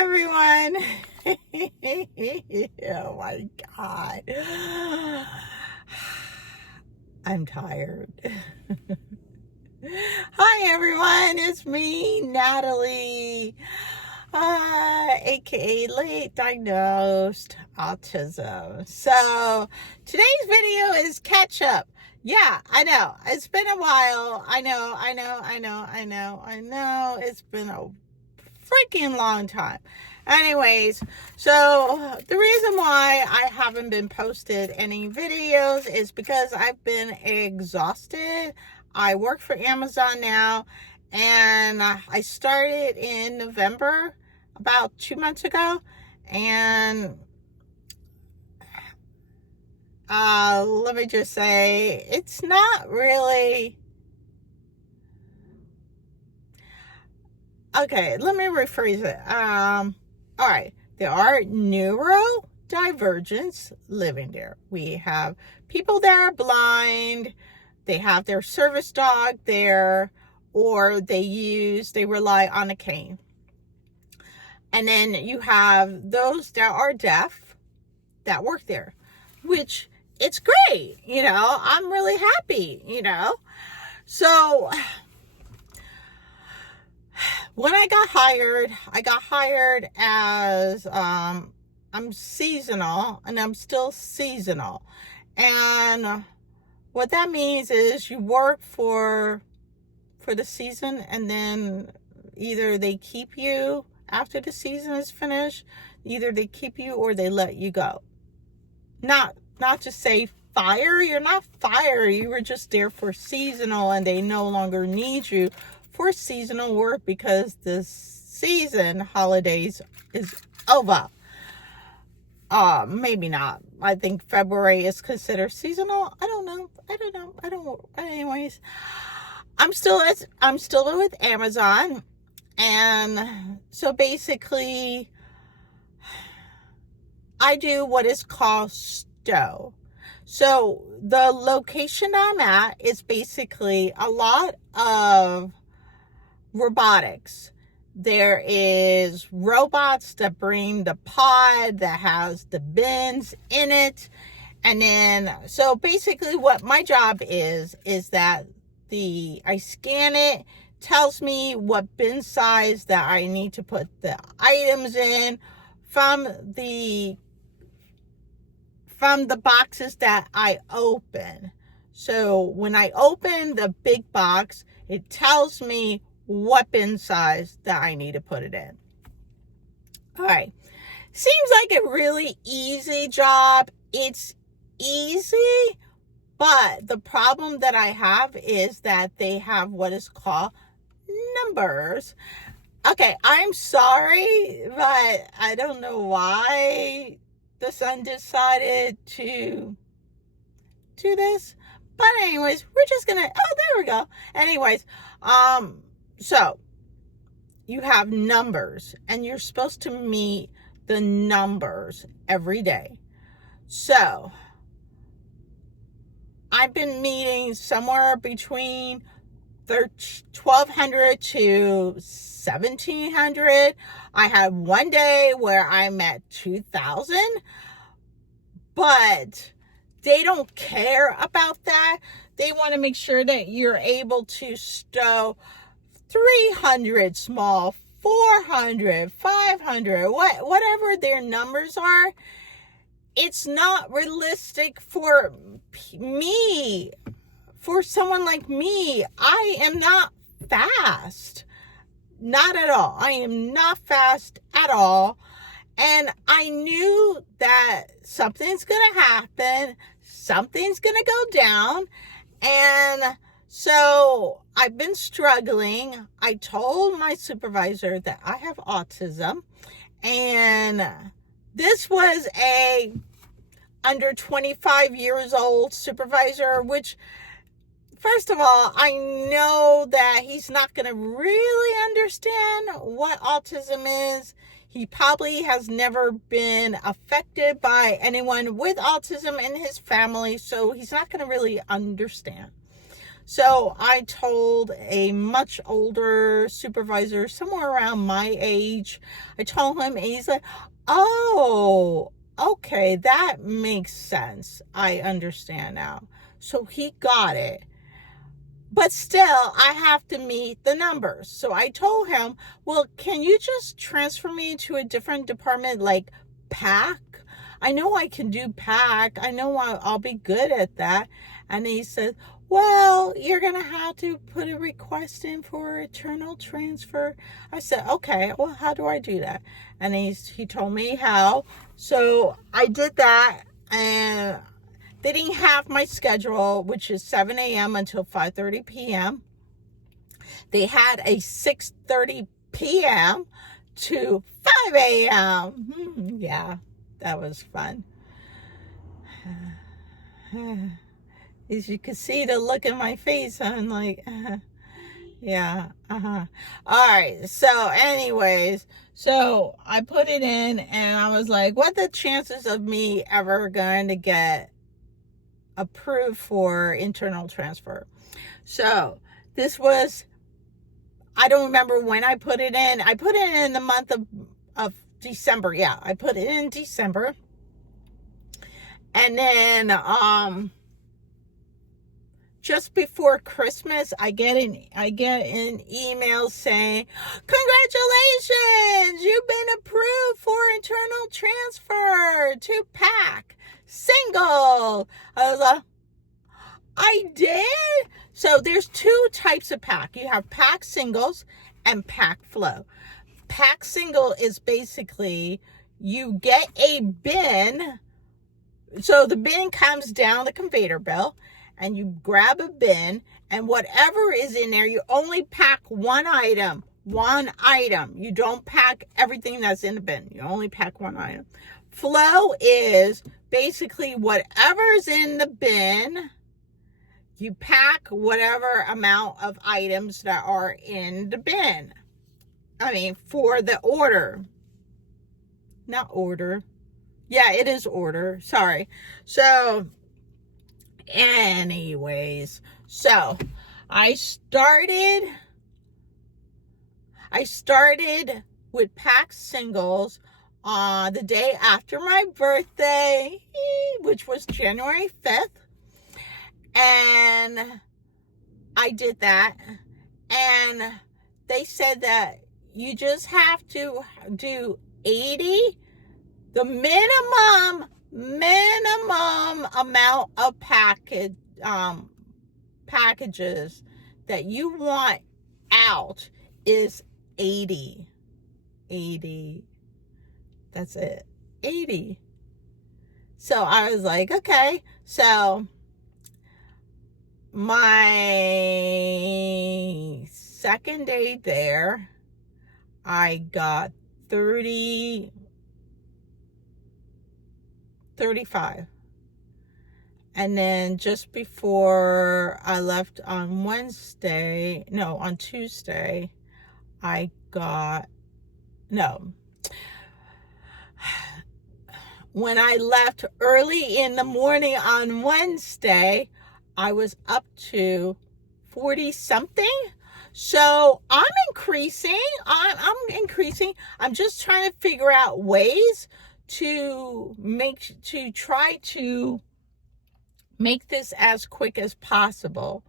everyone. Oh my God. I'm tired. Hi everyone, it's me, Natalie, aka late diagnosed autism. So today's video is catch up. Yeah, I know. It's been a while. I know. It's been a freaking long time. Anyways, so the reason why I haven't been posted any videos is because I've been exhausted. I work for Amazon now, and I started in November, about 2 months ago, and let me just say, it's not really... Okay, let me rephrase it. All right, there are neurodivergents living there. We have people that are blind, they have their service dog there, or they rely on a cane. And then you have those that are deaf that work there, which it's great, I'm really happy, So when I got hired as, I'm seasonal, and I'm still seasonal. And what that means is you work for the season, and then either they keep you after the season is finished, either they keep you or they let you go. Not to say fire, you're not fired, you were just there for seasonal and they no longer need you for seasonal work because the season holidays is over. Maybe not. I think February is considered seasonal. I don't know. Anyways, I'm still with Amazon, and so basically I do what is called STO. So the location I'm at is basically a lot of robotics. There is robots that bring the pod that has the bins in it. And then, so basically what my job is that I scan it, tells me what bin size that I need to put the items in from the boxes that I open. So when I open the big box, it tells me what bin size that I need to put it in. All right. Seems like a really easy job. It's easy, but the problem that I have is that they have what is called numbers. Okay, I'm sorry, but I don't know why the son decided to do this. But anyways, we're just gonna, there we go. Anyways, so you have numbers and you're supposed to meet the numbers every day. So I've been meeting somewhere between 1,200 to 1,700. I had one day where I met 2,000, but they don't care about that. They want to make sure that you're able to stow 300 small, 400, 500, whatever their numbers are. It's not realistic for me. For someone like me, I am not fast. Not at all. I am not fast at all. And I knew that something's going to happen. Something's going to go down. And so I've been struggling. I told my supervisor that I have autism. And this was a under 25 years old supervisor, which, first of all, I know that he's not going to really understand what autism is. He probably has never been affected by anyone with autism in his family, so he's not going to really understand. So I told a much older supervisor, somewhere around my age, I told him, and he's like, oh, okay, that makes sense. I understand now. So he got it. But still, I have to meet the numbers. So I told him, well, can you just transfer me to a different department like pack? I know I can do pack. I know I'll be good at that. And he said, well, you're going to have to put a request in for eternal transfer. I said, okay, well, how do I do that? And he told me how. So I did that, and they didn't have my schedule, which is 7 a.m. until 5:30 p.m. They had a 6:30 p.m. to 5 a.m. Yeah, that was fun. As you can see the look in my face, I'm like, yeah, All right, so anyways, so I put it in, and I was like, what the chances of me ever going to get approved for internal transfer? So this was, I don't remember when I put it in. I put it in the month of December. Yeah, I put it in December. And then just before Christmas, I get an email saying, congratulations, you've been approved for internal transfer to PAC single. I was like, I did? So there's two types of PAC. You have PAC singles and PAC flow. PAC single is basically you get a bin. So the bin comes down the conveyor belt, and you grab a bin, and whatever is in there, you only pack one item. You don't pack everything that's in the bin. You only pack one item. Flow is basically whatever's in the bin, you pack whatever amount of items that are in the bin. I mean, for the order. Not order. Yeah, it is order. Sorry. So, anyways, so I started with pack singles on the day after my birthday, which was January 5th. And I did that. And they said that you just have to do 80, the minimum amount of packages that you want out is 80. That's it. 80. So I was like, okay. So my second day there, I got 35. And then just before I left on Tuesday, when I left early in the morning on Wednesday, I was up to 40 something. So I'm increasing. I'm increasing. I'm just trying to figure out ways to try to make this as quick as possible.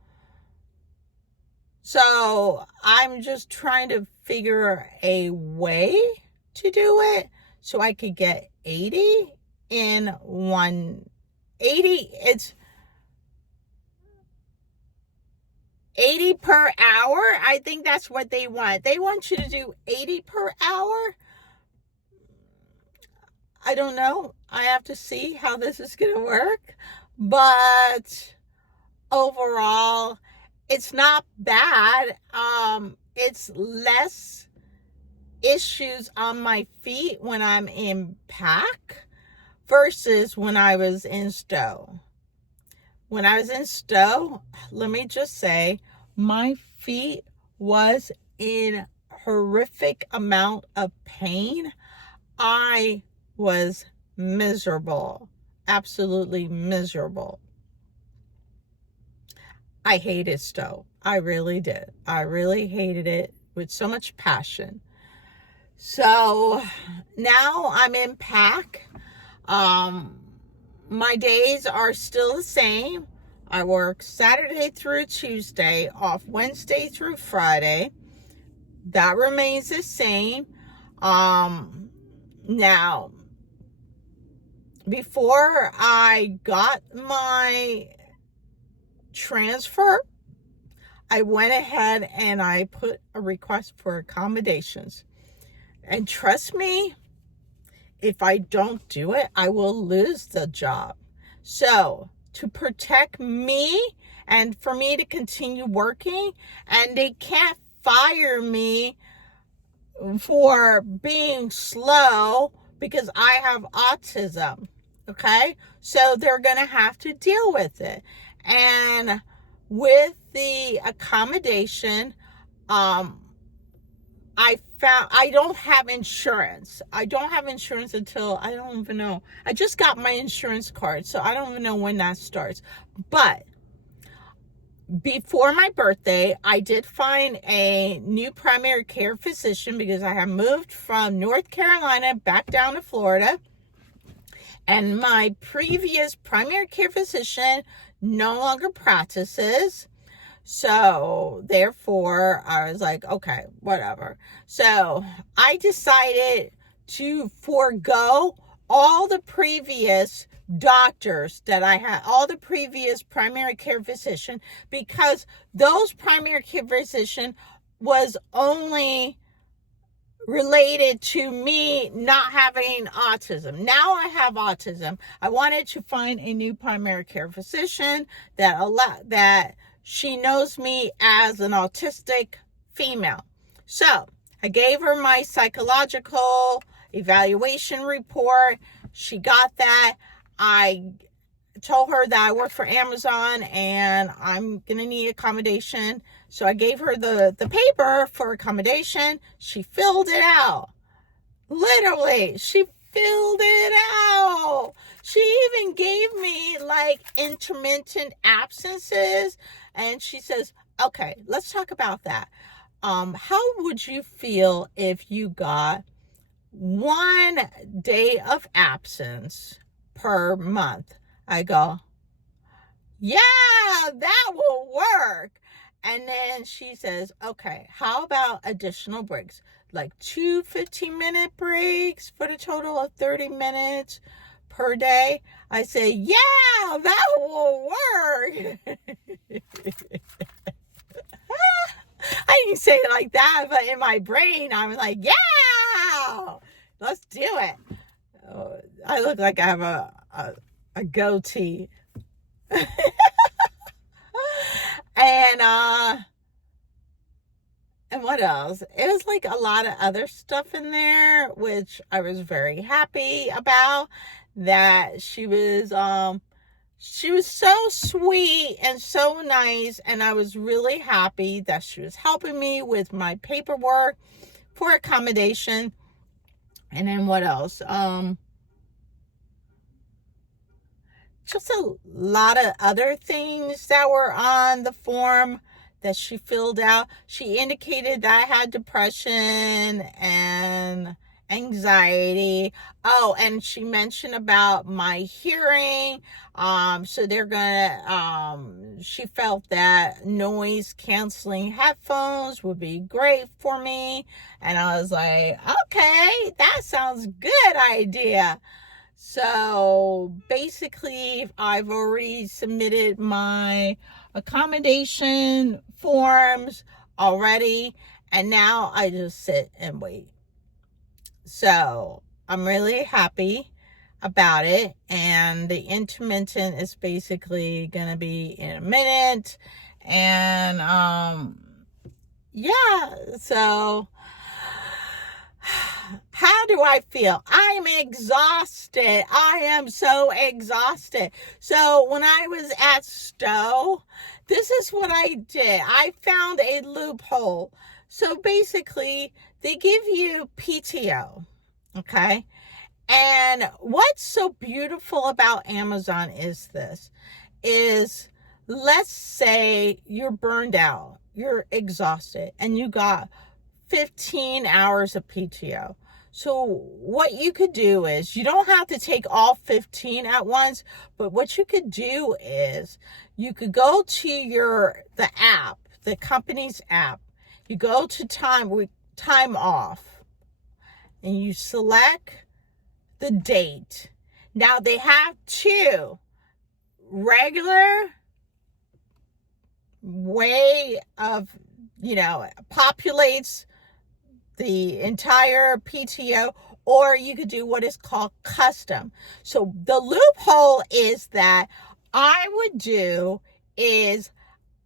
So I'm just trying to figure a way to do it so I could get 80 in 180. It's 80 per hour. I think that's what they want. They want you to do 80 per hour. I don't know. I have to see how this is going to work. But overall, it's not bad. It's less issues on my feet when I'm in pack versus when I was in stow. When I was in stow, let me just say, my feet was in horrific amount of pain. I was miserable. Absolutely miserable. I hated Stowe. I really did. I really hated it with so much passion. So now I'm in PAC. My days are still the same. I work Saturday through Tuesday, off Wednesday through Friday. That remains the same. Now, before I got my transfer, I went ahead and I put a request for accommodations. And trust me, if I don't do it, I will lose the job. So, to protect me and for me to continue working, and they can't fire me for being slow because I have autism. Okay? So they're going to have to deal with it. And with the accommodation, I found I don't have insurance. I don't have insurance until, I don't even know. I just got my insurance card, so I don't even know when that starts. But before my birthday, I did find a new primary care physician because I have moved from North Carolina back down to Florida. And my previous primary care physician no longer practices. So therefore, I was like, okay, whatever. So I decided to forego all the previous doctors that I had, all the previous primary care physician, because those primary care physician was only related to me not having autism. Now I have autism. I wanted to find a new primary care physician that she knows me as an autistic female. So I gave her my psychological evaluation report. She got that. I told her that I work for Amazon and I'm going to need accommodation. So I gave her the paper for accommodation. She filled it out. Literally, she filled it out. She even gave me like intermittent absences. And she says, okay, let's talk about that. How would you feel if you got 1 day of absence per month? I go, yeah, that will work. And then she says, okay, how about additional breaks? Like 2 15-minute breaks for the total of 30 minutes per day? I say, yeah, that will work. I didn't say it like that, but in my brain, I'm like, yeah, let's do it. I look like I have a goatee. And what else? It was like a lot of other stuff in there, which I was very happy about. That she was so sweet and so nice, and I was really happy that she was helping me with my paperwork for accommodation. And then what else? Just a lot of other things that were on the form that she filled out. She indicated that I had depression and anxiety. Oh, and she mentioned about my hearing. So they're gonna, she felt that noise canceling headphones would be great for me. And I was like, okay, that sounds good idea. So basically, I've already submitted my accommodation forms already, and now I just sit and wait. So I'm really happy about it, and the intermittent is basically gonna be in a minute, and yeah, so how do I feel? I'm exhausted. I am so exhausted. So when I was at Stowe, this is what I did. I found a loophole. So basically, they give you PTO, okay? And what's so beautiful about Amazon is let's say you're burned out, you're exhausted, and you got 15 hours of PTO. So what you could do is, you don't have to take all 15 at once, but what you could do is you could go to the app, the company's app. You go to time off, and you select the date. Now they have two: regular way of, populates the entire PTO, or you could do what is called custom. So the loophole is that I would do is,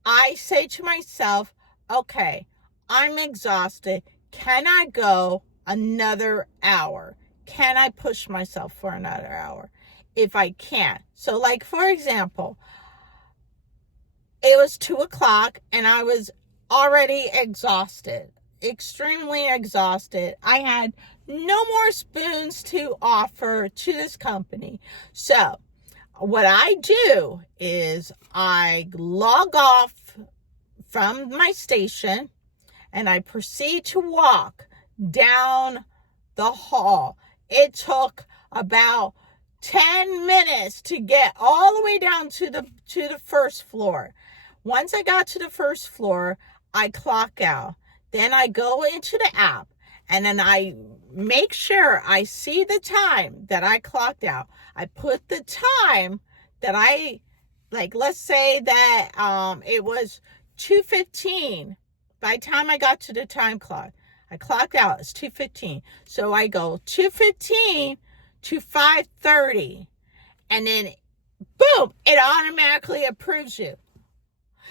I say to myself, okay, I'm exhausted. Can I go another hour? Can I push myself for another hour? If I can't. So like, for example, it was 2:00 and I was already exhausted, extremely exhausted. I had no more spoons to offer to this company. So what I do is I log off from my station and I proceed to walk down the hall. It took about 10 minutes to get all the way down to the first floor. Once I got to the first floor, I clock out. Then I go into the app, and then I make sure I see the time that I clocked out. I put the time that let's say that it was 2:15. By the time I got to the time clock, I clocked out. It's 2:15. So I go 2:15 to 5:30, and then boom, it automatically approves you.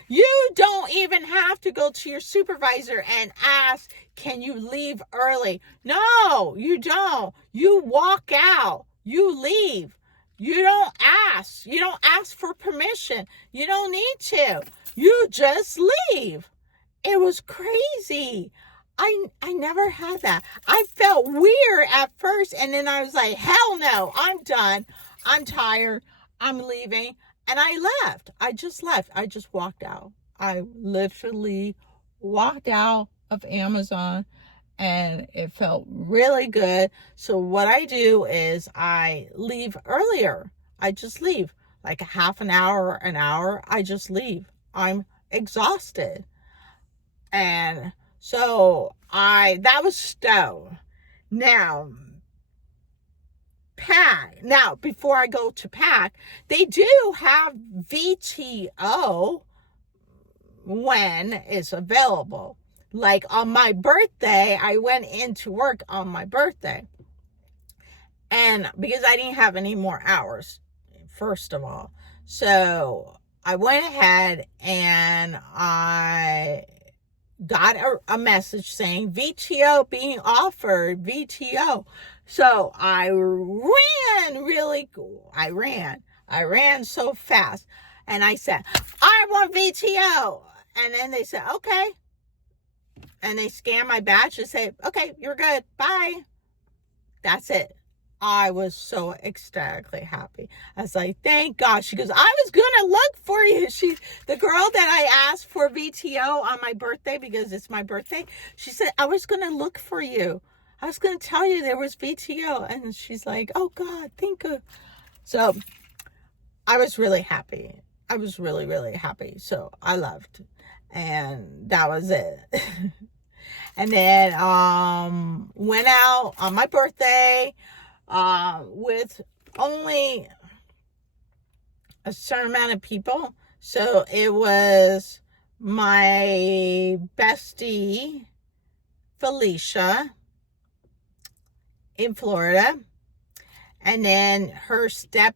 You don't even have to go to your supervisor and ask, can you leave early? No, you don't. You walk out. You leave. You don't ask. You don't ask for permission. You don't need to. You just leave. It was crazy. I never had that. I felt weird at first, and then I was like, hell no, I'm done. I'm tired. I'm leaving. And I left. I just left. I just walked out. I literally walked out of Amazon, and it felt really good. So what I do is I leave earlier. I just leave. Like a half an hour, an hour, I just leave. I'm exhausted. And so that was Stowe. Now, PAC. Now, before I go to PAC, they do have VTO when it's available. Like on my birthday, I went into work on my birthday. And because I didn't have any more hours, first of all. So I went ahead and I got a message saying VTO being offered, VTO. So I ran so fast, and I said, I want VTO. And then they said, okay. And they scanned my badge and said, okay, you're good. Bye. That's it. I was so ecstatically happy. I was like, thank God. She goes, I was going to look for you. The girl that I asked for VTO on my birthday, because it's my birthday, she said, I was going to look for you. I was going to tell you there was VTO. And she's like, oh God, thank you. So I was really happy. I was really, really happy. So I left. And that was it. And then went out on my birthday with only a certain amount of people. So it was my bestie, Felicia, in Florida. And then her stepdad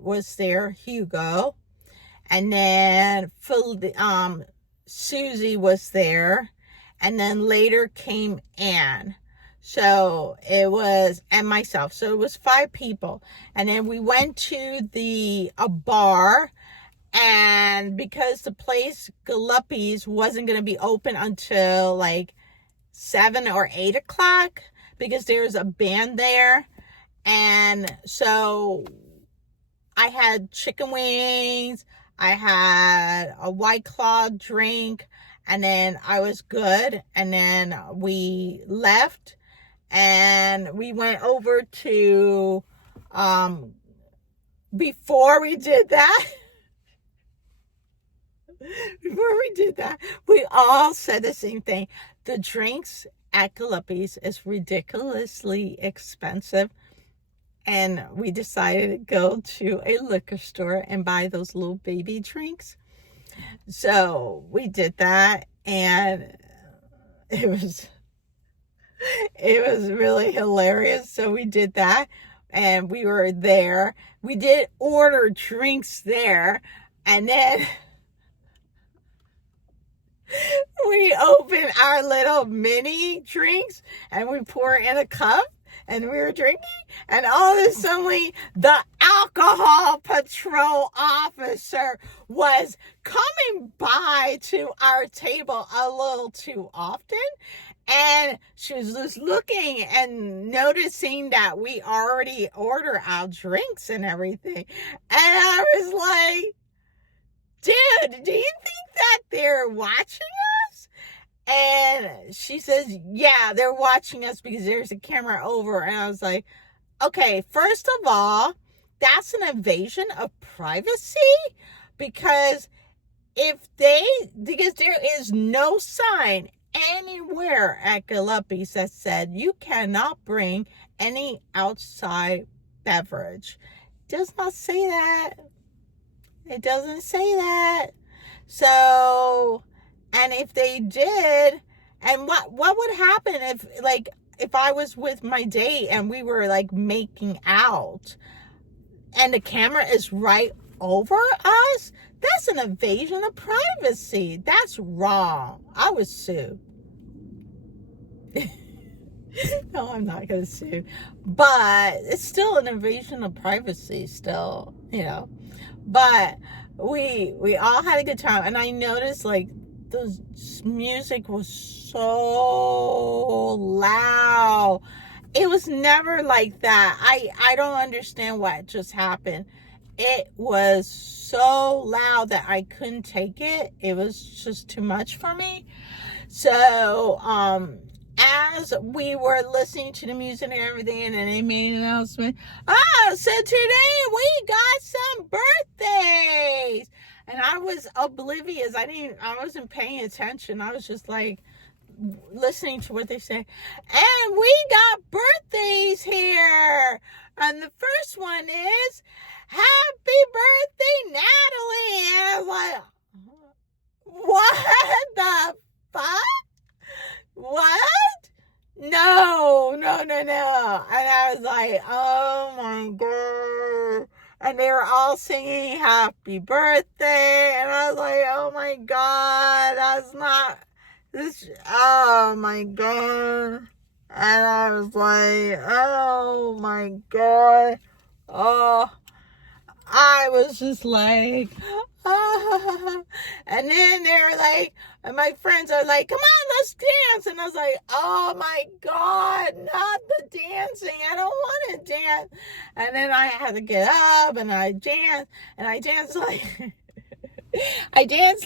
was there, Hugo. And then Susie was there. And then later came Anne. So it was, and myself. So it was 5 people. And then we went to a bar. And because the place, Galuppi's, wasn't going to be open until like 7 or 8 o'clock, because there's a band there. And so I had chicken wings, I had a White Claw drink, and then I was good. And then we left and we went over to, before we did that, we all said the same thing. The drinks at Gillespie's is ridiculously expensive. And we decided to go to a liquor store and buy those little baby drinks. So we did that, and it was really hilarious. So we did that, and we were there. We did order drinks there, and then we opened our little mini drinks and we pour in a cup. And we were drinking, and all of a sudden, the alcohol patrol officer was coming by to our table a little too often. And she was just looking and noticing that we already ordered our drinks and everything. And I was like, dude, do you think that they're watching us? And she says, yeah, they're watching us because there's a camera over. And I was like, okay, first of all, that's an invasion of privacy, because because there is no sign anywhere at Gillespie's that said you cannot bring any outside beverage. It does not say that. It doesn't say that. So, and if they did, and what would happen if I was with my date and we were like making out and the camera is right over us? That's an invasion of privacy. That's wrong. I would sue. No, I'm not going to sue. But it's still an invasion of privacy still, But we all had a good time. And I noticed like the music was so loud. It was never like that. I don't understand what just happened. It was so loud that I couldn't take it. It was just too much for me. So, as we were listening to the music and everything, and then they made an announcement. So today we got some birthdays. And I was oblivious. I wasn't paying attention. I was just like listening to what they said. And we got birthdays here. And the first one is happy birthday, Natalie. And I was like, what the fuck? What? No. And I was like, oh my God. And they were all singing happy birthday. And I was like, oh my God, that's not this. Oh my God. And I was like, oh my God. Oh, I was just like, ah. And then they're like, and my friends are like, come on, let's dance. And I was like, oh my God, not the dancing. I don't want to dance. And then I had to get up and I danced. And I danced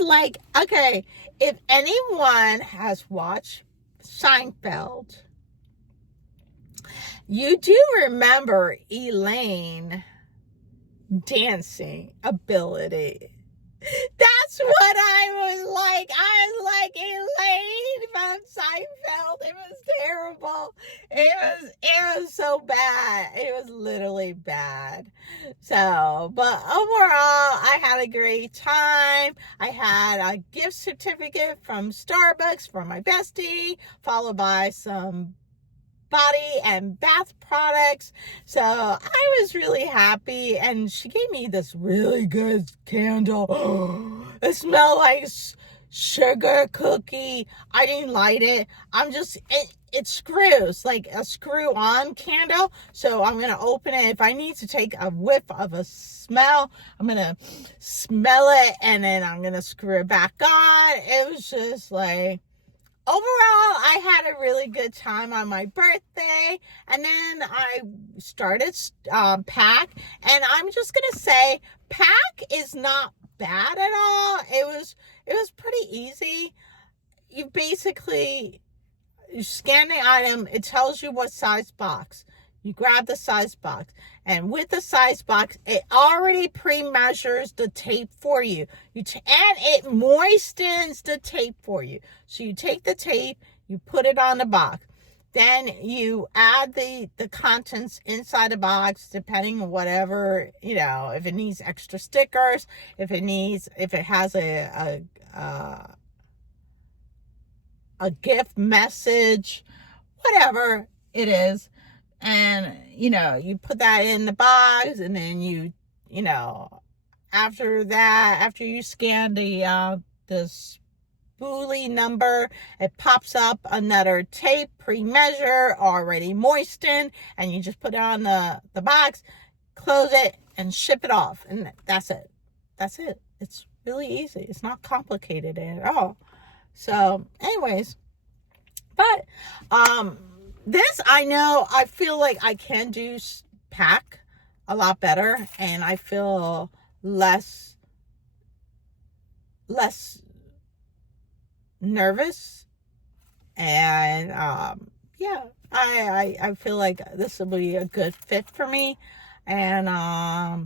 like, okay, if anyone has watched Seinfeld, you do remember Elaine dancing ability. That's what I was like. I was like Elaine from Seinfeld. It was terrible. It was so bad. It was literally bad. So, but overall, I had a great time. I had a gift certificate from Starbucks for my bestie, followed by some body and bath products. So I was really happy, and she gave me this really good candle. It smelled like sugar cookie. I didn't light it. It screws like a screw on candle. So I'm going to open it. If I need to take a whiff of a smell, I'm going to smell it and then I'm going to screw it back on. It was just like, I had a really good time on my birthday, and then I started Pack, and I'm just gonna say Pack is not bad at all. It was pretty easy. You scan the item, it tells you what size box. You grab the size box, and with the size box, it already pre-measures the tape for you. And it moistens the tape for you. So you take the tape, you put it on the box. Then you add the contents inside the box, depending on whatever, if it needs extra stickers, if it has a gift message, whatever it is. And, you put that in the box, and then after you scan the spoolie number, it pops up another tape, pre-measure, already moistened, and you just put it on the box, close it, and ship it off. And that's it. It's really easy. It's not complicated at all. So, anyways, but, this, I feel like I can do Pack a lot better, and I feel less nervous, and yeah, I feel like this will be a good fit for me, and I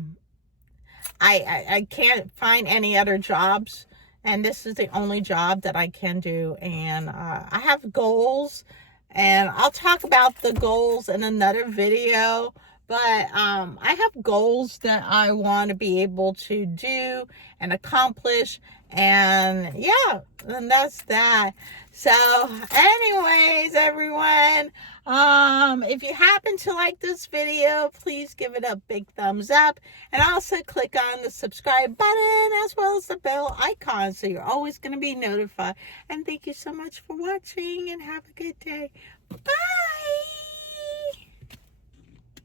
can't find any other jobs, and this is the only job that I can do, and I have goals. And I'll talk about the goals in another video. But I have goals that I want to be able to do and accomplish. And yeah, and that's that. So anyways, everyone, if you happen to like this video, please give it a big thumbs up. And also click on the subscribe button as well as the bell icon, so you're always going to be notified. And thank you so much for watching, and have a good day. Bye.